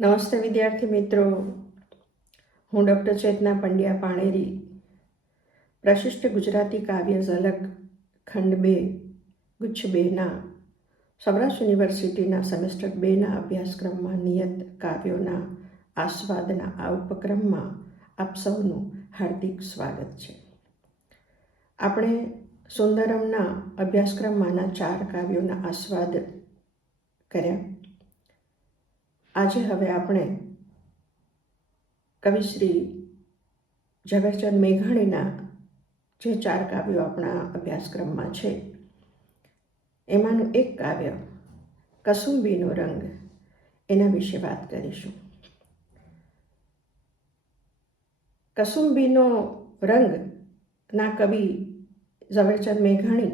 નમસ્તે વિદ્યાર્થી મિત્રો, હું ડૉક્ટર ચેતના પંડ્યા પાણેરી પ્રશિષ્ટ ગુજરાતી કાવ્ય ઝલક ખંડ 2 ગુચ્છ 2ના સૌરાષ્ટ્ર યુનિવર્સિટીના સેમેસ્ટર 2ના અભ્યાસક્રમમાં નિયત કાવ્યોના આસ્વાદના આ ઉપક્રમમાં આપ સૌનું હાર્દિક સ્વાગત છે. આપણે સુંદરમના અભ્યાસક્રમમાંના 4 કાવ્યોના આસ્વાદ કર્યા. આજે હવે આપણે કવિશ્રી ઝવેરચંદ મેઘાણીના જે 4 કાવ્યો આપણા અભ્યાસક્રમમાં છે એમાંનું એક કાવ્ય કસુંબીનો રંગ એના વિશે વાત કરીશું. કસુંબીનો રંગના કવિ ઝવેરચંદ મેઘાણી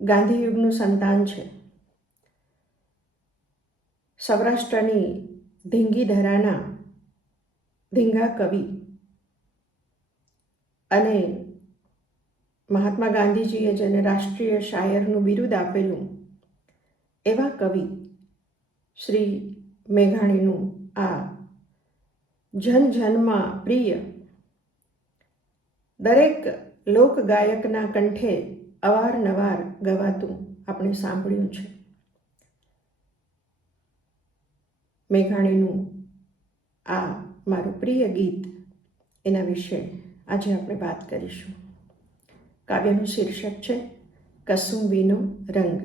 ગાંધીયુગનું સંતાન છે. સૌરાષ્ટ્રની ધીંગીધરાના ધીંગા કવિ અને મહાત્મા ગાંધીજીએ જેને રાષ્ટ્રીય શાયરનું બિરુદ આપેલું એવા કવિ શ્રી મેઘાણીનું આ જનજનમાં પ્રિય, દરેક લોકગાયકના કંઠે અવારનવાર ગવાતું આપણે સાંભળ્યું છે. મેઘાણીનું આ મારું પ્રિય ગીત, એના વિશે આજે આપણે વાત કરીશું. કાવ્યનું શીર્ષક છે કસુંબીનો રંગ.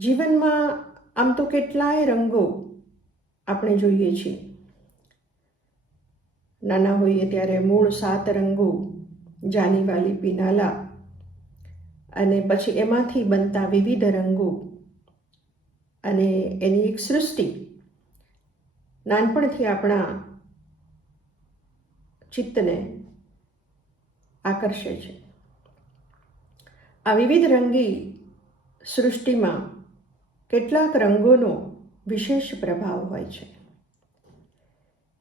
જીવનમાં આમ તો કેટલાય રંગો આપણે જોઈએ છીએ. નાના હોઈએ ત્યારે મૂળ 7 રંગો, જાની વાલી પીનાલા, અને પછી એમાંથી બનતા વિવિધ રંગો અને એની એક સૃષ્ટિ નાનપણથી આપણા ચિત્તને આકર્ષે છે. આ વિવિધ રંગી સૃષ્ટિમાં કેટલાક રંગોનો વિશેષ પ્રભાવ હોય છે.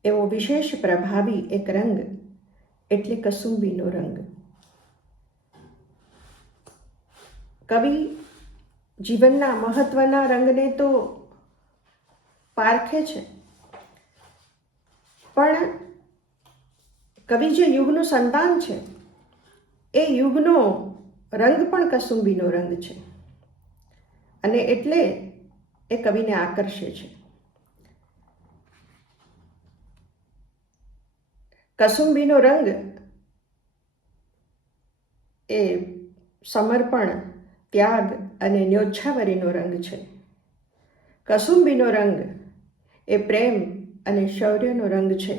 એવો વિશેષ પ્રભાવી એક રંગ એટલે કસુંબીનો રંગ. કવિ જીવનના મહત્વના રંગને તો પારખે છે, પણ કવિ જે યુગનું સંતાન છે એ યુગનો રંગ પણ કસુંબીનો રંગ છે અને એટલે એ કવિને આકર્ષે છે. કસુંબીનો રંગ એ સમર્પણ, ત્યાગ અને ન્યોછાવરીનો રંગ છે. કસુંબીનો રંગ એ પ્રેમ અને શૌર્યનો રંગ છે.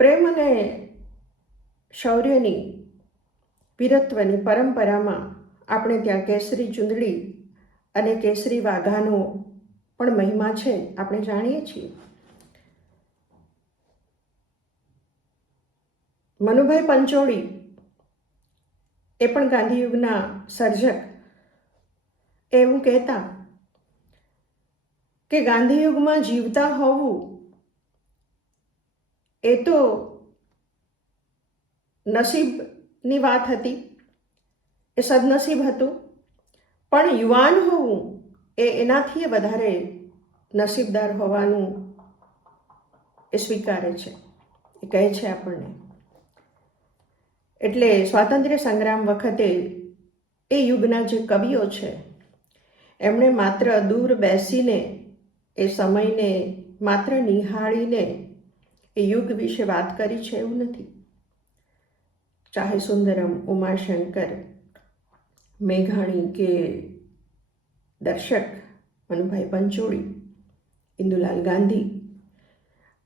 પ્રેમ અને શૌર્યની, વીરત્વની પરંપરામાં આપણે ત્યાં કેસરી ચૂંદડી અને કેસરી વાઘાનો પણ મહિમા છે, આપણે જાણીએ છીએ. મનુભાઈ પંચોળી એ પણ ગાંધીયુગના સર્જક એવું કહેતા કે ગાંધીયુગમાં જીવતા હોવું એ તો નસીબની વાત હતી, એ સદનસીબ હતું, પણ યુવાન હોવું એ એનાથી વધારે નસીબદાર હોવાનું એ સ્વીકારે છે, એ કહે છે આપણને. એટલે સ્વાતંત્ર્ય સંગ્રામ વખતે એ યુગના જે કવિઓ છે એમણે માત્ર દૂર બેસીને એ સમયને માત્ર નિહાળીને એ યુગ વિશે વાત કરી છે એવું નથી. ચાહે સુંદરમ, ઉમાશંકર, મેઘાણી કે દર્શક મનુભાઈ પંચોળી, ઇન્દુલાલ ગાંધી,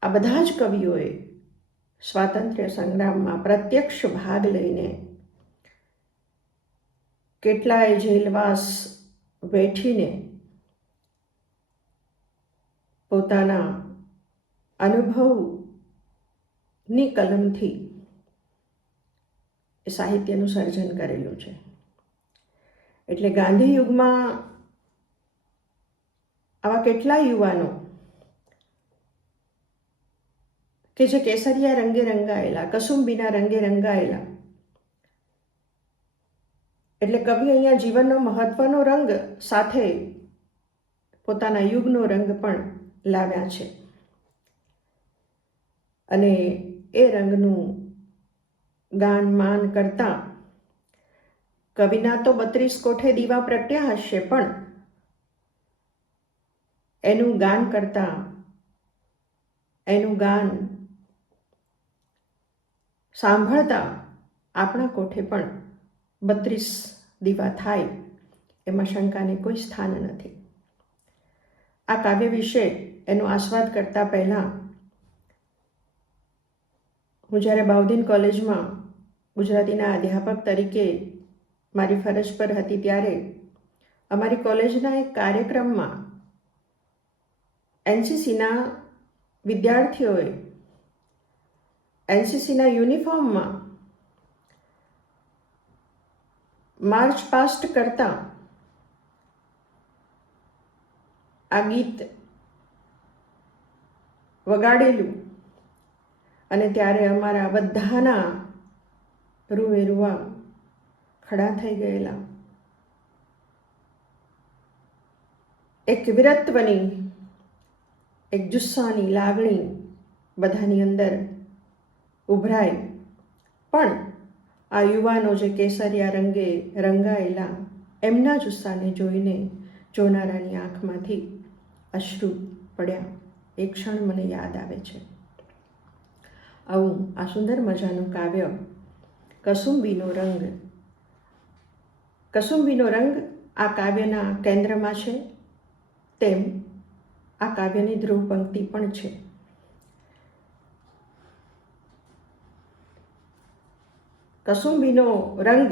આ બધા જ કવિઓએ સ્વાતંત્ર્ય સંગ્રામમાં પ્રત્યક્ષ ભાગ લઈને કેટલાય જેલવાસ વેઠીને પોતાના અનુભવની કલમથી એ સાહિત્યનું સર્જન કરેલું છે. એટલે ગાંધી યુગમાં આવા કેટલાય યુવાનો કે જે કેસરિયા રંગે રંગાયેલા, કસુંબીના રંગે રંગાયેલા, એટલે કવિ અહીંયા જીવનનો મહત્વનો રંગ સાથે પોતાના યુગનો રંગ પણ લાવ્યા છે અને એ રંગનું ગાન માન કરતા કવિના તો 32 કોઠે દીવા પ્રગટ્યા હશે, પણ એનું ગાન કરતા, એનું ગાન સાંભળતા આપણા કોઠે પણ 32 દીવા થાય એમાં શંકાને કોઈ સ્થાન નથી. આ કાવ્ય વિશે એનો આસ્વાદ કરતા પહેલાં હું જ્યારે બાઉદીન કોલેજમાં ગુજરાતીના અધ્યાપક તરીકે મારી ફરજ પર હતી ત્યારે અમારી કોલેજના એક કાર્યક્રમમાં એનસીસીના વિદ્યાર્થીઓએ એનસીસીના યુનિફોર્મમાં માર્ચ પાસ્ટ કરતા આ ગીત વગાડેલું અને ત્યારે અમારા બધાના રૂએ રૂઆ ખડા થઈ ગયેલા. એક વીરત્વની, એક જુસ્સાની લાગણી બધાની અંદર ઉભરાઈ. પણ આ યુવાનો જે કેસરિયા રંગે રંગાયેલા, એમના જુસ્સાને જોઈને જોનારાની આંખમાંથી અશ્રુ પડ્યા. એક ક્ષણ મને યાદ આવે છે. આવું આ સુંદર મજાનું કાવ્ય કસુંબીનો રંગ. કસુંબીનો રંગ આ કાવ્યના કેન્દ્રમાં છે, તેમ આ કાવ્યની ધ્રુવ પંક્તિ પણ છે. કસુંબીનો રંગ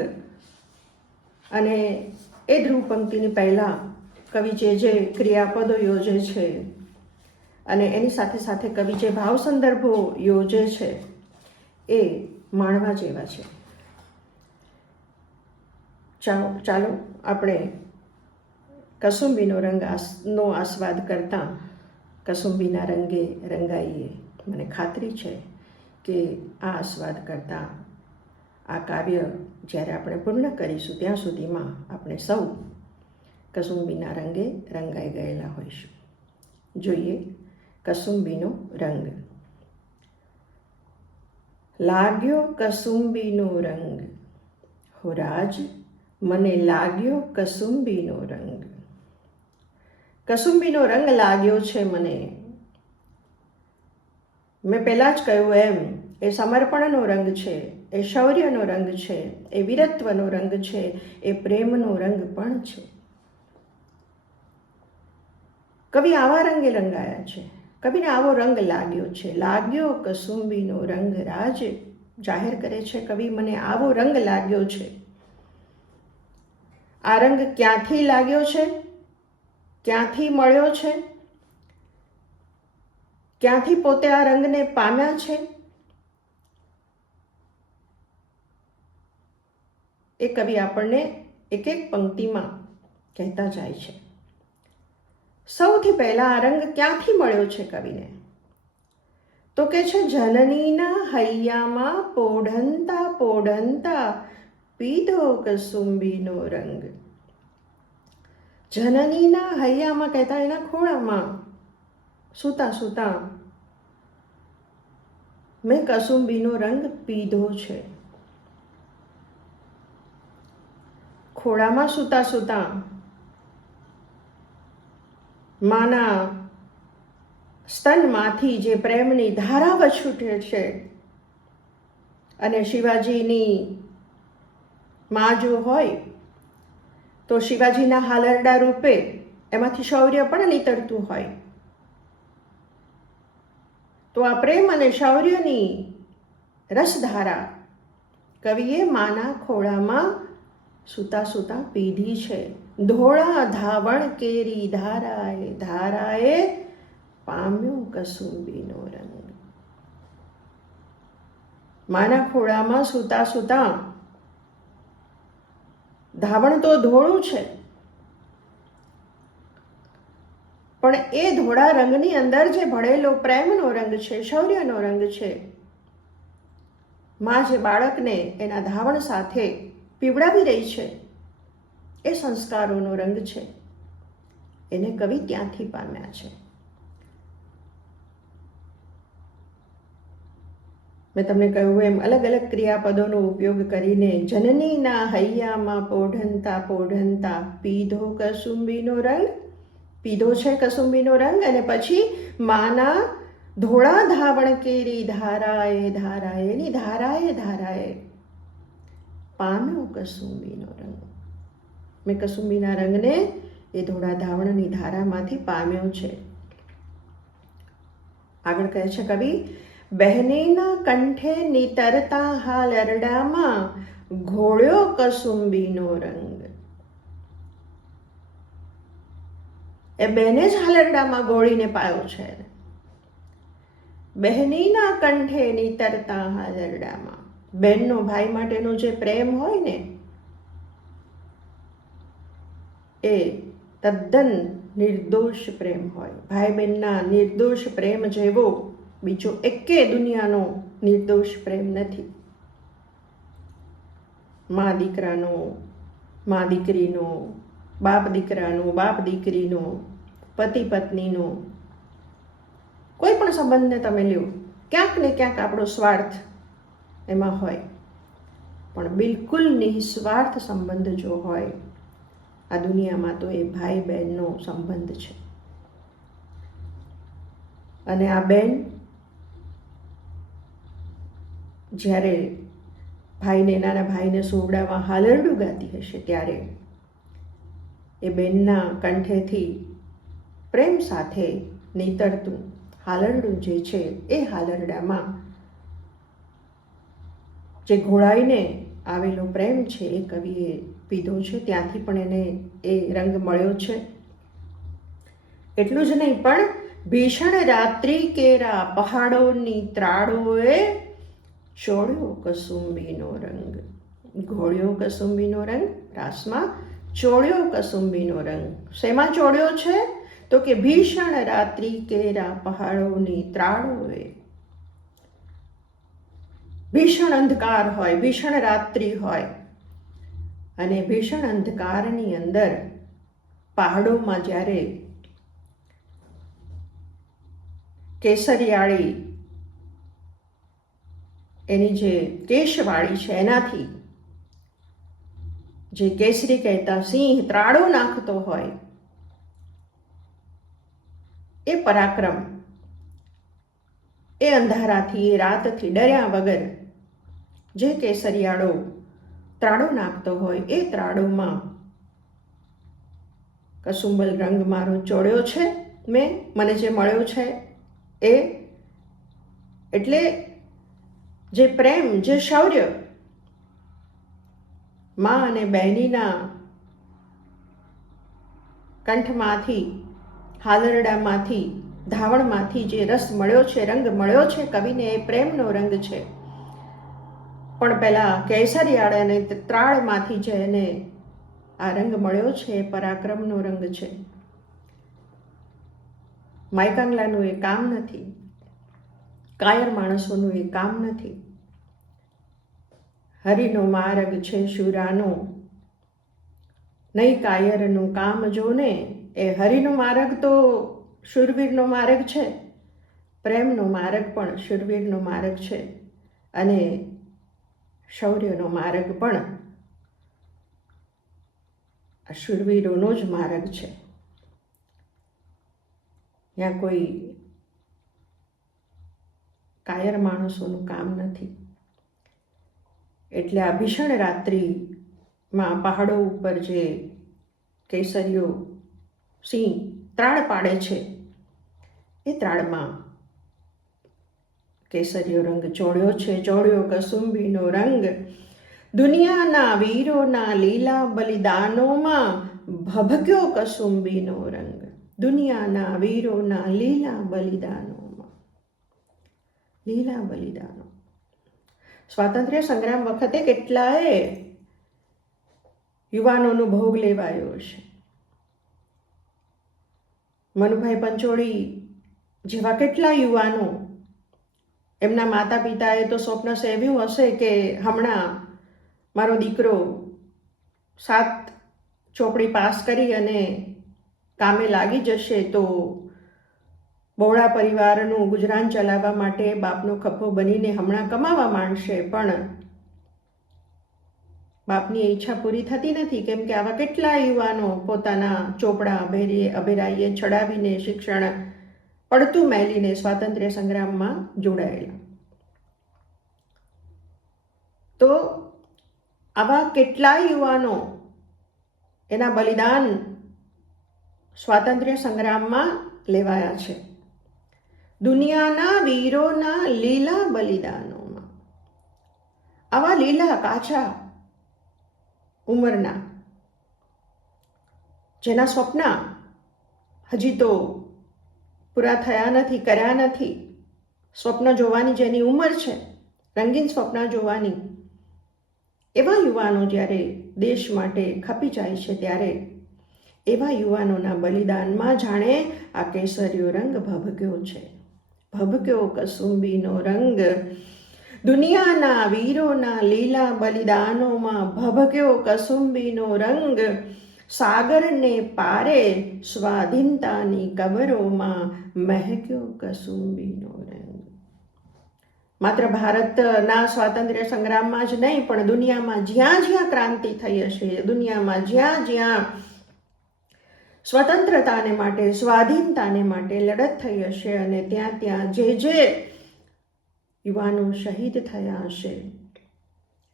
અને એ ધ્રુવ પંક્તિની પહેલાં કવિ જે ક્રિયાપદો યોજે છે અને એની સાથે સાથે કવિ જે ભાવ સંદર્ભો યોજે છે એ માણવા જેવા છે. ચાલો આપણે કસુંબીનો રંગનો આસ્વાદ કરતાં કસુંબીના રંગે રંગાઈએ. મને ખાતરી છે કે આ આસ્વાદ કરતાં આ કાવ્ય જ્યારે આપણે પૂર્ણ કરીશું ત્યાં સુધીમાં આપણે સૌ કસુંબીના રંગે રંગાઈ ગયેલા હોઈશું. જોઈએ કસુંબીનો રંગ. લાગ્યો કસુંબીનો રંગ, હો રાજ મને લાગ્યો કસુંબીનો રંગ. કસુંબીનો રંગ લાગ્યો છે મને. મેં પહેલાં જ કહ્યું એમ એ સમર્પણનો રંગ છે, એ શૌર્યનો રંગ છે, એ વીરત્વનો રંગ છે, એ પ્રેમનો રંગ પણ છે. કવિ આવા રંગે રંગાયા છે, કવિને આવો રંગ લાગ્યો છે. લાગ્યો કસુંબીનો રંગ, રાજ જાહેર કરે છે કવિ, મને આવો રંગ લાગ્યો છે. આ રંગ ક્યાંથી લાગ્યો છે, ક્યાંથી મળ્યો છે, ક્યાંથી પોતે આ રંગને પામ્યા છે, એ કવિ આપણને એક એક પંક્તિમાં કહેતા જાય છે. સૌથી પહેલા આ રંગ ક્યાંથી મળ્યો છે કવિને, તો કે છે જનનીના હૈયામાં પોઢંતા પોઢંતા પીધો કસુંબીનો રંગ. જનનીના હૈયામાં કહેતા એના ખોળામાં સૂતા સૂતા મેં કસુંબીનો રંગ પીધો છે. ખોળામાં સૂતા સૂતા માના સ્તનમાંથી જે પ્રેમની ધારા છૂટે છે અને શિવાજીની મા જો હોય તો શિવાજીના હાલરડા રૂપે એમાંથી શૌર્ય પણ નીતરતું હોય. તો આ પ્રેમ અને શૌર્યની રસધારા કવિએ માના ખોળામાં સૂતા સૂતા પીધી છે. ધોળા ધાવણ કેરી ધારાએ, ધારાએ પામ્યો કસુંબીનો રંગ. માના ખોળામાં સૂતા સૂતા ધાવણ તો ધોળું છે, પણ એ ધોળા રંગની અંદર જે ભળેલો પ્રેમનો રંગ છે, શૌર્યનો રંગ છે, માં જે બાળકને એના ધાવણ સાથે પીવડાવી રહી છે, એ સંસ્કારોનો રંગ છે. એને કવિ ત્યાંથી પામ્યા છે. મેં તમને કહ્યું એમ અલગ અલગ ક્રિયાપદોનો ઉપયોગ કરીને જનનીના હૈયામાં પોઢંતા પોઢંતા પીધો કસુંબીનો રંગ, પીધો છે કસુંબીનો રંગ, અને પછી માના ધોળા ધાવણ કેરી ધારાએ ધારાએ, એની ધારાએ ધારાએ પામ્યો કસુંબીનો રંગ. મેં કસુંબીના રંગને એ ધોળા ધાવણની ધારામાંથી પામ્યો છે. આગળ કહે છે કવિ, બહેનીના કંઠે નીતરતા હાલ અરડામાં ઘોળ્યો કસુંબીનો રંગ. એ બેને જ હાલરડામાં ગોળીને પાયો છે. બહેનીના કંઠે નીતરતા હાલરડામાં, બેનનો ભાઈ માટેનો જે પ્રેમ હોય ને એ તદ્દન નિર્દોષ પ્રેમ હોય. ભાઈ બહેનના નિર્દોષ પ્રેમ જેવો બીજો એકે દુનિયાનો નિર્દોષ પ્રેમ નથી. મા દીકરાનો, મા દીકરીનો, બાપ દીકરાનો, બાપ દીકરીનો, પતિ પત્નીનો, કોઈ પણ સંબંધને તમે લ્યો, ક્યાંક ને ક્યાંક આપણો સ્વાર્થ એમાં હોય, પણ બિલકુલ નિસ્વાર્થ સંબંધ જો હોય આ દુનિયામાં તો એ ભાઈ બહેનનો સંબંધ છે. અને આ બેન જ્યારે ભાઈને, નાના ભાઈને સોવડાવવા હાલરડું ગાતી હશે ત્યારે એ બેનના કંઠેથી પ્રેમ સાથે નીતરતું હાલરડું જે છે એ હાલરડામાં જે ઘોળાઈને આવેલો પ્રેમ છે એ કવિએ પીધો છે. ત્યાંથી પણ એને એ રંગ મળ્યો છે. એટલું જ નહીં, પણ ભીષણ રાત્રિ કેરા પહાડોની ત્રાળોએ ચોળ્યો કસુંબીનો રંગ. ઘોળ્યો કસુંબીનો રંગ, રાસમાં ચોળ્યો કસુંબીનો રંગ. શેમાં ચોળ્યો છે? તો કે ભીષણ રાત્રિ કેરા પહાડોની ત્રાળોએ. ભીષણ અંધકાર હોય, ભીષણ રાત્રિ હોય, અને ભીષણ અંધકારની અંદર પહાડોમાં જ્યારે કેસરિયાળી એની જે કેશવાળી છે એનાથી જે કેસરી કહેતા સિંહ ત્રાળો નાખતો હોય એ પરાક્રમ, એ અંધારાથી, એ રાતથી ડર્યા વગર જે કેસરિયાળો ત્રાળો નાખતો હોય એ ત્રાળોમાં કસુંબલ રંગ મારો ચોળ્યો છે. મને જે મળ્યો છે એ એટલે જે પ્રેમ, જે શૌર્ય મા અને બહેનીના કંઠમાંથી, હાલરડામાંથી, ધાવણમાંથી જે રસ મળ્યો છે, રંગ મળ્યો છે કવિને, એ પ્રેમનો રંગ છે. પણ પેલા કેસરિયાળ અને ત્રાળમાંથી જે એને આ રંગ મળ્યો છે એ પરાક્રમનો રંગ છે. માયકાંગલાનું એ કામ નથી, કાયર માણસોનું એ કામ નથી. હરિનો માર્ગ છે શુરાનો, નહીં કાયરનું કામ જોને. એ હરિનો માર્ગ તો શૂરવીરનો માર્ગ છે, પ્રેમનો માર્ગ પણ શૂરવીરનો માર્ગ છે, અને શૌર્યનો માર્ગ પણ આ શૂરવીરોનો જ માર્ગ છે. ત્યાં કોઈ કાયર માણસોનું કામ નથી. એટલે આ ભીષણ રાત્રિમાં પહાડો ઉપર જે કેસરીઓ સિંહ ત્રાળ પાડે છે એ ત્રાળમાં કેસરીયો રંગ ચોળ્યો છે. ચોળ્યો કસુંબીનો રંગ દુનિયાના વીરોના લીલા બલિદાનોમાં ભભક્યો કસુંબીનો રંગ. દુનિયાના વીરોના લીલા બલિદાનોમાં, લીલા બલિદાનો. સ્વાતંત્ર્ય સંગ્રામ વખતે કેટલાય યુવાનોનો ભોગ લેવાયો છે. મનુભાઈ પંચોળી જેવા કેટલા યુવાનો, એમના માતા પિતાએ તો સ્વપ્ન સેવ્યું હશે કે હમણાં મારો દીકરો 7 ચોપડી પાસ કરી અને કામે લાગી જશે તો બહોળા પરિવારનું ગુજરાન ચલાવવા માટે બાપનો ખભો બનીને હમણાં કમાવા માંડશે, પણ બાપની ઈચ્છા પૂરી થતી નથી. કેમ કે આવા કેટલા યુવાનો પોતાના ચોપડા અભેરાઈએ છડાવીને શિક્ષણ પડતું મેલીને સ્વાતંત્ર્ય સંગ્રામમાં જોડાયેલા. તો આવા કેટલાય યુવાનો એના બલિદાન સ્વાતંત્ર્ય સંગ્રામમાં લેવાયા છે. દુનિયાના વીરોના લીલા બલિદાનોમાં આવા લીલા કાચા ઉંમરના જેના સ્વપ્ન હજી તો પૂરા થયા નથી, કર્યા નથી, સ્વપ્ન જોવાની જેની ઉંમર છે, રંગીન સ્વપ્ન જોવાની, એવા યુવાનો જ્યારે દેશ માટે ખપી જાય છે ત્યારે એવા યુવાનોના બલિદાનમાં જાણે આ કેસરીયો રંગ ભભક્યો છે. ભભક્યો કસુંબીનો રંગ દુનિયાના વીરોના લીલા બલિદાનોમાં ભભક્યો કસુંબીનો રંગ. સાગરને પારે સ્વાધીનતાની કબરોમાં મહેક્યો કસુંબીનો રંગ. માત્ર ભારતના સ્વાતંત્ર્ય સંગ્રામમાં જ નહીં, પણ દુનિયામાં જ્યાં જ્યાં ક્રાંતિ થઈ હશે, દુનિયામાં જ્યાં જ્યાં સ્વતંત્રતાને માટે, સ્વાધીનતાને માટે લડત થઈ હશે અને ત્યાં ત્યાં જે યુવાનો શહીદ થયા હશે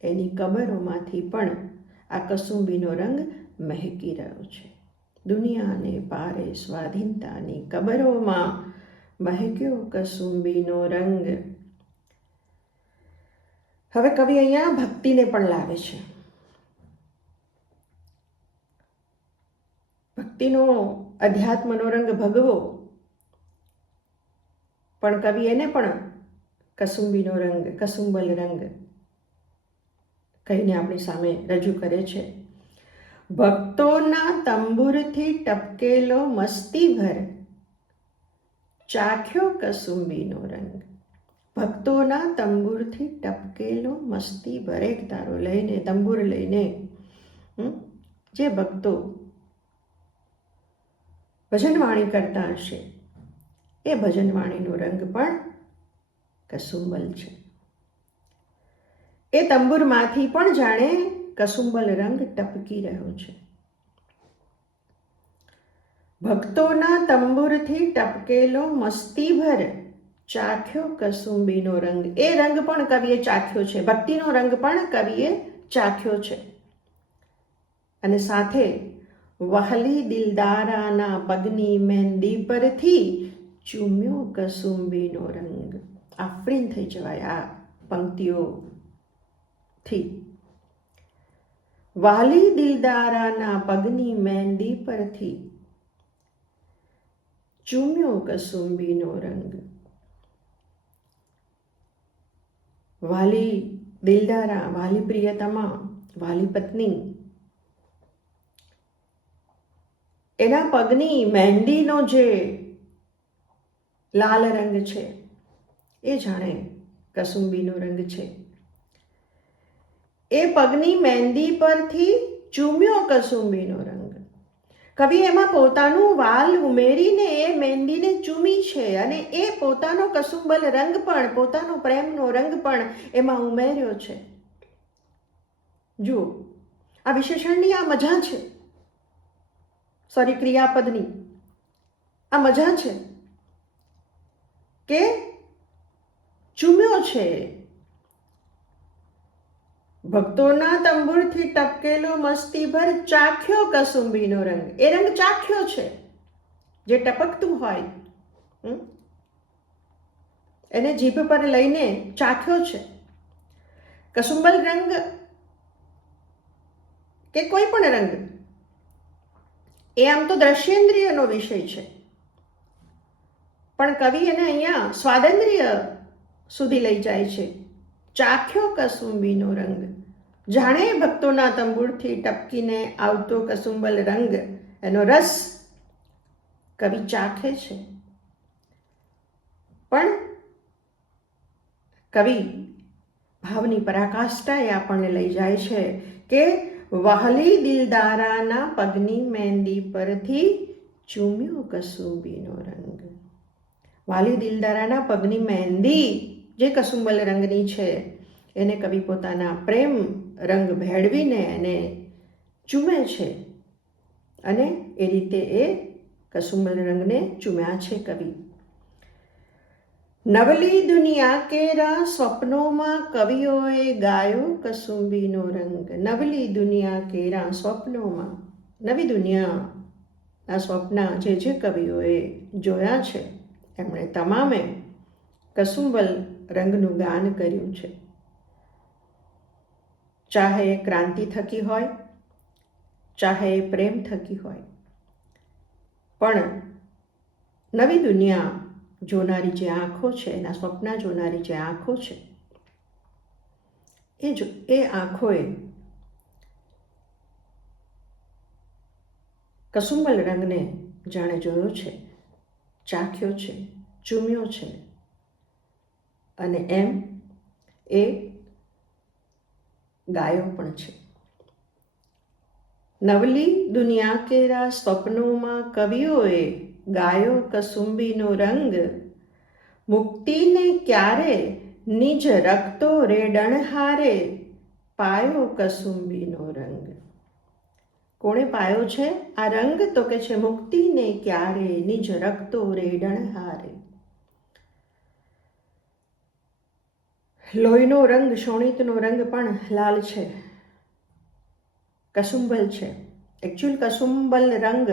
એની કબરોમાંથી પણ આ કસુંબીનો રંગ મહેકી રહ્યો છે. દુનિયાને પારે સ્વાધીનતાની કબરોમાં મહેક્યો કસુંબીનો રંગ. હવે કવિ અહીંયા ભક્તિને પણ લાવે છે. ભક્તિનો અધ્યાત્મનો રંગ ભગવો, પણ કવિ એને પણ કસુંબીનો રંગ, કસુંબલ રંગ કહીને આપણી સામે રજૂ કરે છે. ભક્તોના તંબુરથી ટપકેલો મસ્તીભર ચાખ્યો કસુંબીનો રંગ. ભક્તોના તંબુરથી ટપકેલો મસ્તીભર, એક તારો લઈને, તંબુર લઈને જે ભક્તો ભજનવાણી કરતા હશે એ ભજનવાણીનો રંગ પણ કસુંબલ છે. એ તંબુરમાંથી પણ જાણે કસુંબલ રંગ ટપકી રહ્યો છે. ભક્તોના તંબુરથી ટપકેલો મસ્તીભર ચાખ્યો કસુંબીનો રંગ. એ રંગ પણ કવિએ ચાખ્યો છે, ભક્તિનો રંગ પણ કવિએ ચાખ્યો છે. અને સાથે વહાલી દિલદારાના પગની મહેંદી પરથી ચૂમ્યો કસુંબીનો રંગ. આફરીન થઈ જવાય આ પંક્તિઓથી. વહાલી દિલદારાના પગની મહેંદી પરથી ચૂમ્યો કસુંબીનો રંગ. વાલી દિલદારા, વાલી પ્રિયતમા, વાલી પત્ની, એના પગની મહેંદીનો જે લાલ રંગ છે એ જાણે કસુંબીનો રંગ છે. એ પગની મહેંદી પરથી ચૂમ્યો કસુંબીનો રંગ. કવિ એમાં પોતાનું વાલ ઉમેરીને એ મહેંદીને ચૂમી છે અને એ પોતાનો કસુંબલ રંગ પણ, પોતાનો પ્રેમનો રંગ પણ એમાં ઉમેર્યો છે. જુઓ, આ વિશેષણની આ મજા છે, ક્રિયાપદની આ મજા છે કે ચૂમ્યો છે. ભક્તોના તંબુરથી ટપકેલો મસ્તીભર ચાખ્યો કસુંબીનો રંગ. એ રંગ ચાખ્યો છે, જે ટપકતું હોય એને જીભ પર લઈને ચાખ્યો છે. કસુંબલ રંગ કે કોઈ પણ રંગ એ આમ તો દ્રશ્યેન્દ્રિયનો વિષય છે, પણ કવિ એને અહીંયા સ્વાદેન્દ્રિય સુધી લઈ જાય છે. ચાખ્યો કસુંબીનો રંગ, જાણે ભક્તોના તંબુરથી ટપકીને આવતો કસુંબલ રંગ, એનો રસ કવિ ચાખે છે. પણ કવિ ભાવની પરાકાષ્ઠાએ આપણને લઈ જાય છે કે વહાલી દિલદારાના પગની મહેંદી પરથી ચૂમ્યો કસુંબીનો રંગ. વાલી દિલદારાના પગની મહેંદી જે કસુંબલ રંગની છે એને કવિ પોતાના પ્રેમ રંગ ભેળવીને એને ચૂમે છે અને એ રીતે એ કસુંબલ રંગને ચૂમ્યા છે કવિ. નવલી દુનિયા કેરા સ્વપ્નોમાં કવિઓએ ગાયો કસુંબીનો રંગ. નવલી દુનિયા કેરા સ્વપ્નોમાં, નવી દુનિયાના સ્વપ્ન જે કવિઓએ જોયા છે એમણે તમામે કસુંબલ રંગનું ગાન કર્યું છે. ચાહે ક્રાંતિ થકી હોય, ચાહે પ્રેમ થકી હોય, પણ નવી દુનિયા જોનારી જે આંખો છે, એના સ્વપ્ન જોનારી જે આંખો છે, એ આંખોએ કસુંબલ રંગને જાણે જોયો છે, ચાખ્યો છે, ચૂમ્યો છે અને એમ એ ગાયો પણ છે. નવલી દુનિયા કેરા સ્વપ્નોમાં કવિઓએ ગાયો કસુંબીનો રંગ. મુક્તિને ક્યારે નિજ રક્તો રેડણહારે પાયો કસુંબીનો રંગ. કોણે પાયો છે આ રંગ? તો કે છે મુક્તિને ક્યારે નિજ રક્તો રેડણહારે. લોહીનો રંગ, શોણિતનો રંગ પણ લાલ છે, કસુંબલ છે. એકચ્યુઅલ કસુંબલ રંગ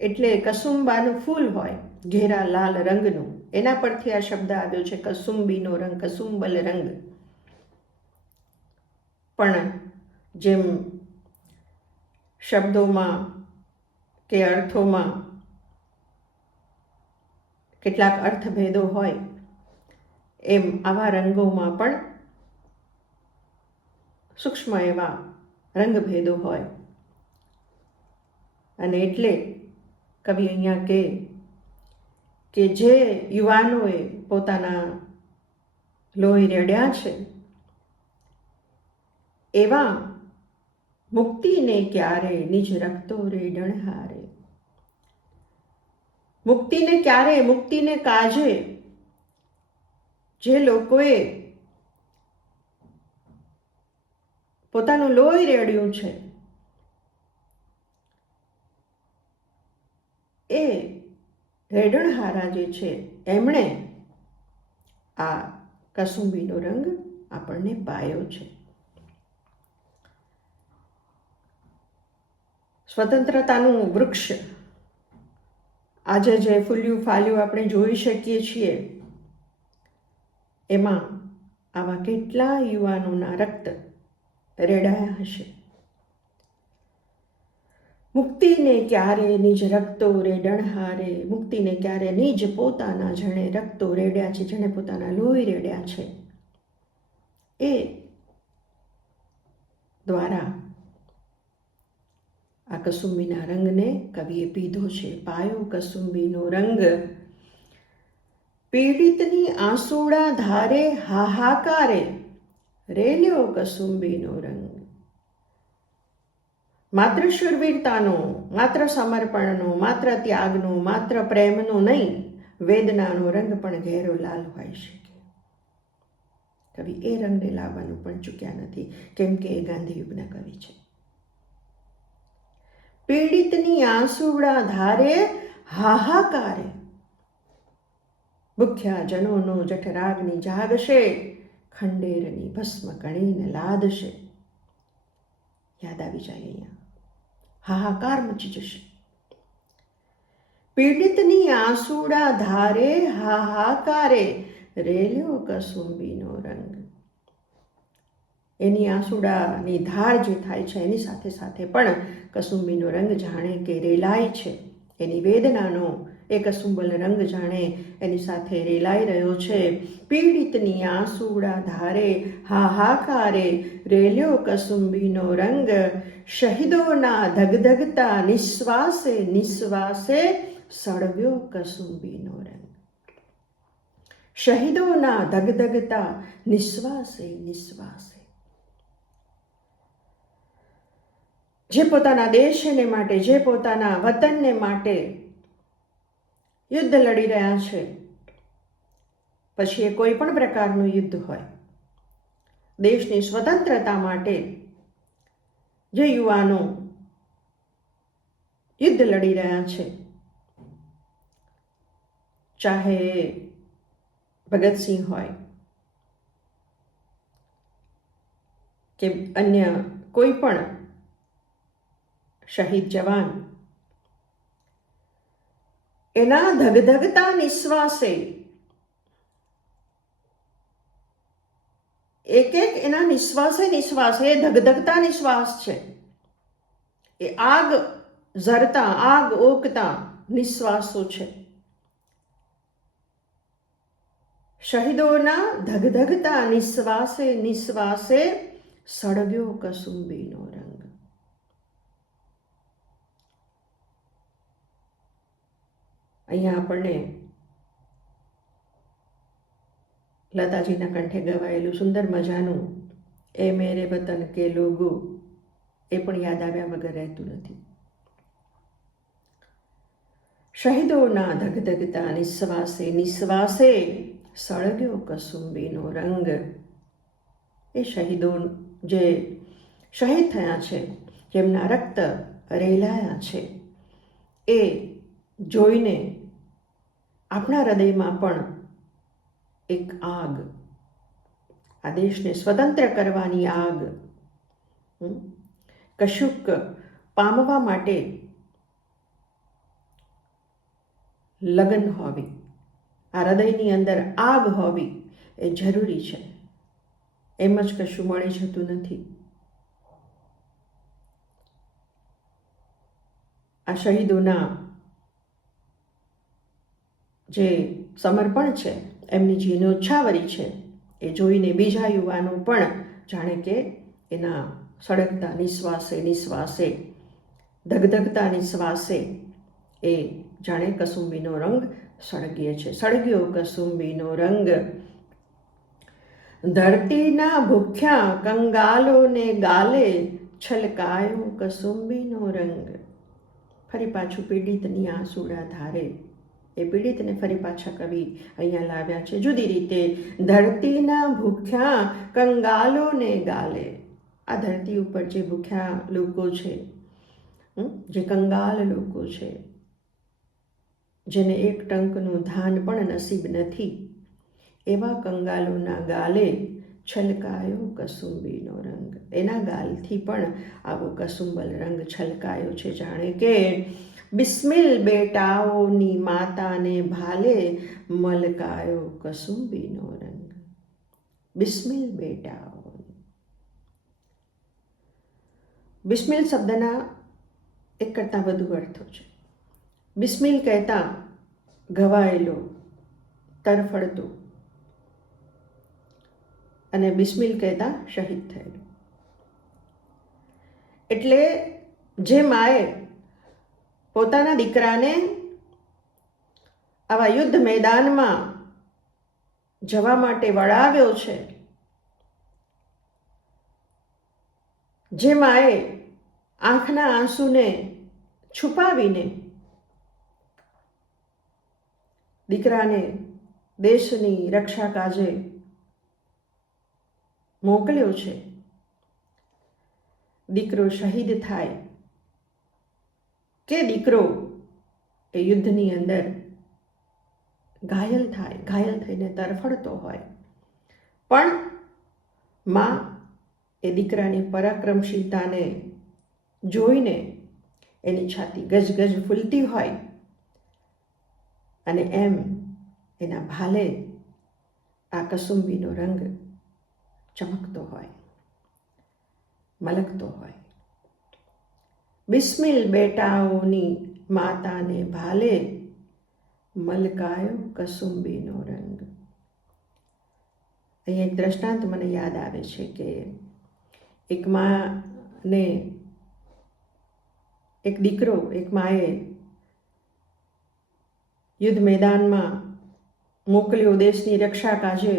એટલે કસુંબાનું ફૂલ હોય ઘેરા લાલ રંગનું, એના પરથી આ શબ્દ આવ્યો છે કસુંબીનો રંગ, કસુંબલ રંગ. પણ જેમ શબ્દોમાં કે અર્થોમાં કેટલાક અર્થભેદો હોય એમ આવા રંગોમાં પણ સૂક્ષ્મ એવા રંગભેદો હોય. અને એટલે કવિ અહીંયા કે જે યુવાનોએ પોતાના લોહી રેડ્યા છે એવા મુક્તિને ક્યારે નિજ રક્તો રેડણહારે. મુક્તિને ક્યારે, મુક્તિને કાજે જે લોકોએ પોતાનું લોહી રેડ્યું છે એ રેડણહારા જે છે એમણે આ કસુંબીનો રંગ આપણને પાયો છે. સ્વતંત્રતાનું વૃક્ષ આજે જે ફૂલ્યું ફાલ્યું આપણે જોઈ શકીએ છીએ એમાં આવા કેટલા યુવાનોના રક્ત રેડાયા હશે. મુક્તિને ક્યારે નિજ રક્તો રેડણહારે. મુક્તિને ક્યારે નિજ પોતાના જેણે રક્તો રેડ્યા છે, જેણે પોતાના લોહી રેડ્યા છે એ દ્વારા આ કસુંબીના રંગને કવિએ પીધો છે, પાયો કસુંબીનો રંગ. પીડિતની આંસુડા ધારે હાહાકારે રેલ્યો કસુંબીનો રંગ. માત્ર શૂરવીરતાનો, માત્ર સમર્પણનો, માત્ર ત્યાગનો, માત્ર પ્રેમનો નહીં, વેદનાનો રંગ પણ ઘેરો લાલ હોઈ શકે. કવિ એ રંગને લાવવાનું પણ ચૂક્યા નથી, કેમ કે એ ગાંધીયુગના કવિ છે. પીડિતની આંસુડા ધારે હાહાકારે. ભૂખ્યા જનોનો જઠરાગ્નિ જાગશે, ખંડેરની ભસ્મ કણીને લાદશે. યાદ આવી જાય અહીંયા, હાહાકાર મચી જશે. પીડિતની આંસુડા ધારે હાહાકારે રેલ્યો કસુંબીનો રંગ. એની આંસુડાની ધાર જે થાય છે એની સાથે સાથે પણ કસુંબીનો રંગ જાણે કે રેલાય છે. એની વેદનાનો એ કસુંબલ રંગ જાણે એની સાથે રેલાઈ રહ્યો છે. પીડિતની આંસુડા ધારે હાહાકારે રેલ્યો કસુંબીનો રંગ. શહીદોના ધગધગતા નિશ્વાસે નિશ્વાસે સળગ્યો કસુંબીનો રંગ. શહીદોના ધગધગતા નિશ્વાસે નિશ્વાસે. જે પોતાના દેશને માટે, જે પોતાના વતનને માટે યુદ્ધ લડી રહ્યા છે, પછી એ કોઈ પણ પ્રકારનું યુદ્ધ હોય, દેશની સ્વતંત્રતા માટે જે યુવાનો યુદ્ધ લડી રહ્યા છે, ચાહે ભગતસિંહ હોય કે અન્ય કોઈ પણ શહીદ જવાન, એના ધગધગતા નિશ્વાસે, એક એક એના નિશ્વાસે ધગધગતા નિશ્વાસ છે, એ આગ ઝરતા, આગ ઓકતા નિશ્વાસો છે. શહીદોના ધગધગતા નિશ્વાસે સળગ્યો કસુંબીનો રંગ. અહીંયા આપણને લતાજીના કંઠે ગવાયેલું સુંદર મજાનું એ મેરે વતન કે લોગો એ પણ યાદ આવ્યા વગર રહેતું નથી. શહીદોના ધગધગતા નિશ્વાસે સળગ્યો કસુંબીનો રંગ. એ શહીદો જે શહીદ થયા છે, જેમના રક્ત રેલાયા છે, એ જોઈને આપણા હૃદયમાં પણ એક આગ, આ દેશને સ્વતંત્ર કરવાની આગ, કશુંક પામવા માટે લગન હોવી, આ હૃદયની અંદર આગ હોવી એ જરૂરી છે. એમ જ કશું મળી જતું નથી. આ શહીદોના જે સમર્પણ છે, એમની જે નોછાવરી છે, એ જોઈને બીજા યુવાનો પણ જાણે કે એના સળગતા નિશ્વાસે ધગધગતા નિશ્વાસે એ જાણે કસુંબીનો રંગ સળગીએ છે. સળગ્યો કસુંબીનો રંગ. ધરતીના ભૂખ્યા કંગાલોને ગાલે છલકાયો કસુંબીનો રંગ. ફરી પાછું પીડિતની આંસુડા ધારે, એ પીડિતને ફરી પાછા કવિ અહીંયા લાવ્યા છે જુદી રીતે. ધરતીના ભૂખ્યા કંગાલોને ગાલે. આ ધરતી ઉપર જે ભૂખ્યા લોકો છે, જે કંગાલ લોકો છે, જેને એક ટંકનું ધાન પણ નસીબ નથી, એવા કંગાલોના ગાલે છલકાયો કસુંબીનો રંગ. એના ગાલથી પણ આવો કસુંબલ રંગ છલકાયો છે, જાણે કે બિસ્મિલ બેટાઓની માતાને ભાલે મલકાયો કસુંબીનો રંગ. બિસ્મિલ બેટાઓ. બિસ્મિલ શબ્દના એક કરતાં વધુ અર્થો છે. બિસ્મિલ કહેતા ઘવાયેલો, તરફડતો, અને બિસ્મિલ કહેતા શહીદ થયેલો. એટલે જે માએ પોતાના દીકરાને આવા યુદ્ધ મેદાનમાં જવા માટે વળાવ્યો છે, જે માએ આંખના આંસુને છુપાવીને દીકરાને દેશની રક્ષા કાજે મોકલ્યો છે, દીકરો શહીદ થાય કે દીકરો એ યુદ્ધની અંદર ઘાયલ થાય, ઘાયલ થઈને તરફડતો હોય, પણ માં એ દીકરાની પરાક્રમશીલતાને જોઈને એની છાતી ગજગજ ફૂલતી હોય, અને એમ એના ભાલે આ કસુંબીનો રંગ ચમકતો હોય, મલકતો હોય. બિસ્મિલ બેટાઓની માતાને ભાલે મલકાયો કસુંબીનો રંગ. અહીંયા એક દ્રષ્ટાંત મને યાદ આવે છે કે એક માને એક દીકરો, એક માએ યુદ્ધ મેદાનમાં મોકલ્યો દેશની રક્ષા કાજે,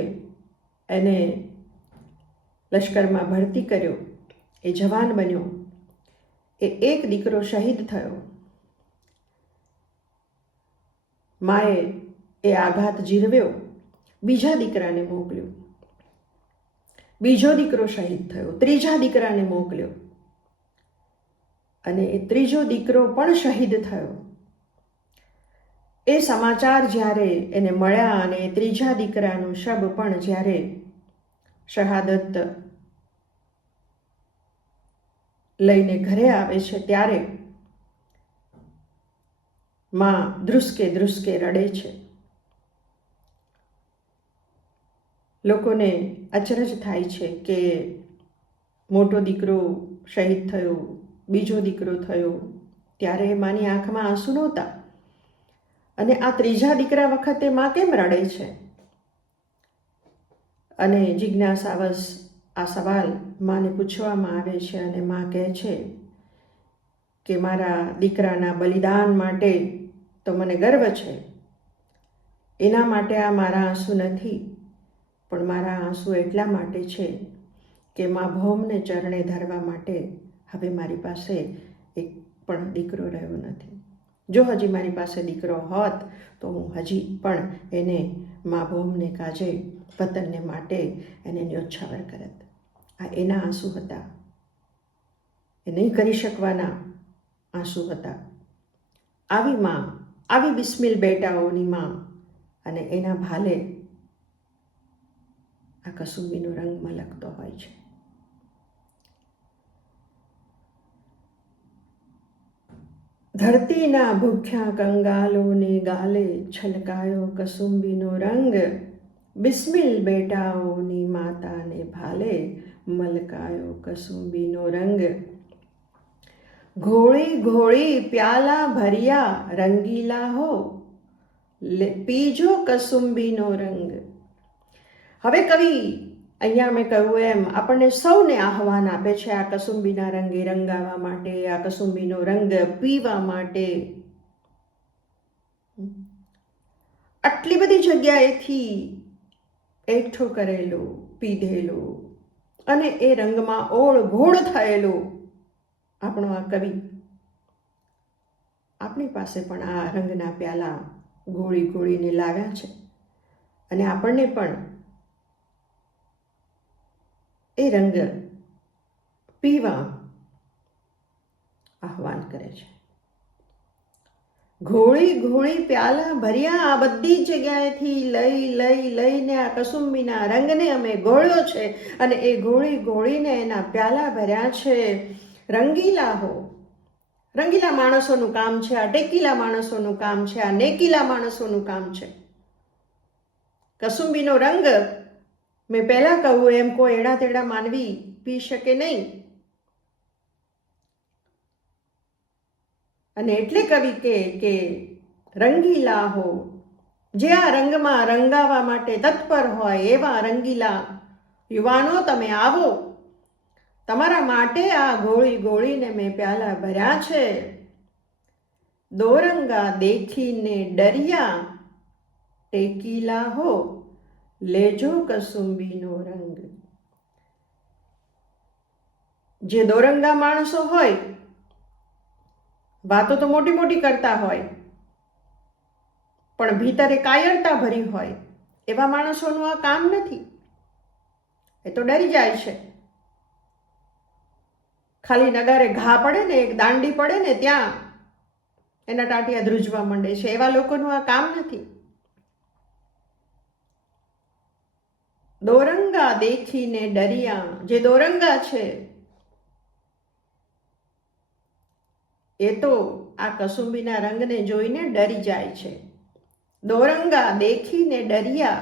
એને લશ્કરમાં ભરતી કર્યો, એ જવાન બન્યો, એ એક દીકરો શહીદ થયો. માએ એ આઘાત જીરવ્યો, બીજા દીકરાને મોકલ્યો. બીજો દીકરો શહીદ થયો, ત્રીજા દીકરાને મોકલ્યો અને એ ત્રીજો દીકરો પણ શહીદ થયો. એ સમાચાર જ્યારે એને મળ્યા અને એ ત્રીજા દીકરાનું શબ પણ જ્યારે શહાદત લઈને ઘરે આવે છે ત્યારે માં ધ્રુસકે ધ્રુસકે રડે છે. લોકોને અચરજ થાય છે કે મોટો દીકરો શહીદ થયો, બીજો દીકરો થયો, ત્યારે માની આંખમાં આંસુ નહોતા અને આ ત્રીજા દીકરા વખતે માં કેમ રડે છે? અને જિજ્ઞાસાવશ આ સવાલ માને પૂછવામાં આવે છે અને માં કહે છે કે મારા દીકરાના બલિદાન માટે તો મને ગર્વ છે, એના માટે આ મારા આંસુ નથી, પણ મારા આંસુ એટલા માટે છે કે મા ભૌમને ચરણે ધરવા માટે હવે મારી પાસે એક પણ દીકરો રહ્યો નથી. જો હજી મારી પાસે દીકરો હોત તો હું હજી પણ એને મા ભૌમને કાજે વતનને માટે એને ન્યોછાવર કરત. આ એના આંસુ હતા, એ નહીં કરી શકવાના આંસુ હતા. આવી માં, આવી બિસ્મિલ બેટાઓની માં અને એના ભાલે આ કસુંબીનો રંગ મલકતો હોય છે. ધરતીના ભૂખ્યા કંગાલોને ગાલે છલકાયો કસુંબીનો રંગ, બિસ્મિલ બેટાઓની માતાને ભાલે મલકાયો કસુંબીનો રંગ. ઘોળી ઘોળી પ્યાલા ભર્યા રંગીલા હો, પીજો કસુંબીનો રંગ. હવે કવિ અહીંયા મેં કહ્યું એમ આપણને સૌને આહવાન આપે છે આ કસુંબીના રંગે રંગાવા માટે, આ કસુંબીનો રંગ પીવા માટે. આટલી બધી જગ્યાએથી એકઠો કરેલો, પીધેલો અને એ રંગમાં ઓળઘોળ થયેલો આપણો આ કવિ આપણી પાસે પણ આ રંગના પ્યાલા ગોળી ગોળીને લાવ્યા છે અને આપણને પણ એ રંગ પીવા આહવાન કરે છે. ઘોળી ઘોળી પ્યાલા ભર્યા, આ બધી જગ્યાએથી લઈને આ કસુંબીના રંગને અમે ઘોળ્યો છે અને એ ઘોળી ઘોળીને એના પ્યાલા ભર્યા છે. રંગીલા હો, રંગીલા માણસોનું કામ છે, આ ટેકીલા માણસોનું કામ છે, આ નેકીલા માણસોનું કામ છે. કસુંબીનો રંગ મેં પહેલા કહ્યું એમ કોઈ એડા તેડા માનવી પી શકે નહીં. અને એટલે કવિ કે રંગીલા હો, જે આ રંગમાં રંગાવા માટે તત્પર હોય એવા રંગીલા યુવાનો તમે આવો, તમારા માટે આ ગોળી ગોળીને મેં પ્યાલા ભર્યા છે. દોરંગા દેખીને ડરિયા, ટેકીલા હો, લેજો કસુંબીનો રંગ. જે દોરંગા માણસો હોય, વાતો તો મોટી મોટી કરતા હોય પણ ભીતરે કાયરતા ભરી હોય, એવા માણસોનું આ કામ નથી. એ તો ડરી જાય છે. ખાલી નગારે ઘા પડે ને, એક દાંડી પડે ને ત્યાં એના ટાંટિયા ધ્રુજવા માંડે છે. એવા લોકોનું આ કામ નથી. દોરંગા દેખીને ડરિયા, જે દોરંગા છે એ તો આ કસુંબીના રંગને જોઈને ડરી જાય છે. દોરંગા દેખીને ડરિયા.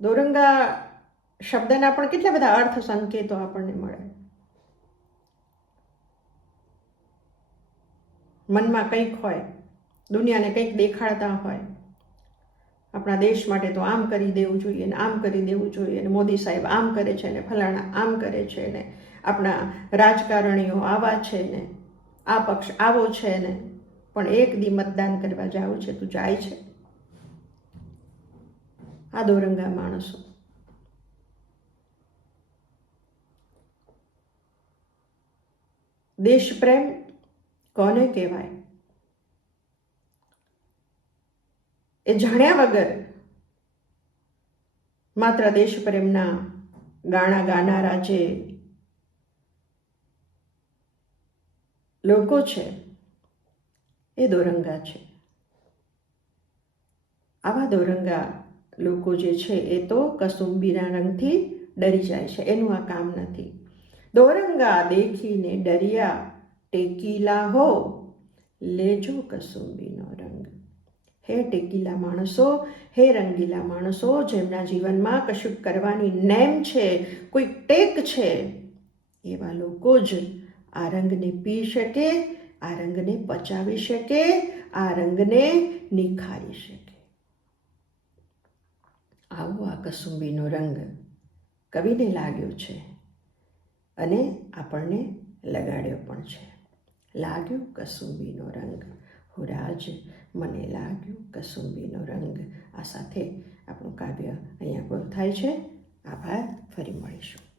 દોરંગા શબ્દના પણ કેટલા બધા અર્થ સંકેતો આપણને મળે. મનમાં કંઈક હોય, દુનિયાને કંઈક દેખાડતા હોય, આપણા દેશ માટે તો આમ કરી દેવું જોઈએ ને આમ કરી દેવું જોઈએ ને મોદી સાહેબ આમ કરે છે ને ફલાણા આમ કરે છે ને આપણા રાજકારણીઓ આવા છે ને આ પક્ષ આવો છે ને, પણ એક દી મતદાન કરવા જાવું છે, તું જાય છે? આ દોરંગા માણસો. દેશપ્રેમ કોને કહેવાય એ જાણ્યા વગર માત્ર દેશપ્રેમના ગાણા ગાનારા જે લોકો છે એ દોરંગા છે. આવા દોરંગા લોકો જે છે એ તો કસુંબીના રંગથી ડરી જાય છે. એનું આ કામ નથી. દોરંગા દેખીને ડરિયા ટેકીલા હો, લેજો કસુંબીનો રંગ. હે ટેકીલા માણસો, હે રંગીલા માણસો, જેમના જીવનમાં કશુંક કરવાની નેમ છે, કોઈ ટેક છે, એવા લોકો જ આ રંગને પી શકે, આ રંગને પચાવી શકે, આ રંગને નિખારી શકે. આવો આ કસુંબીનો રંગ કવિને લાગ્યો છે અને આપણને લગાડ્યો પણ છે. લાગ્યો કસુંબીનો રંગ, હો રાજ મને લાગ્યો કસુંબીનો રંગ. આ સાથે આપણું કાવ્ય અહીંયા પૂરું થાય છે. આભાર. ફરી મળીશું.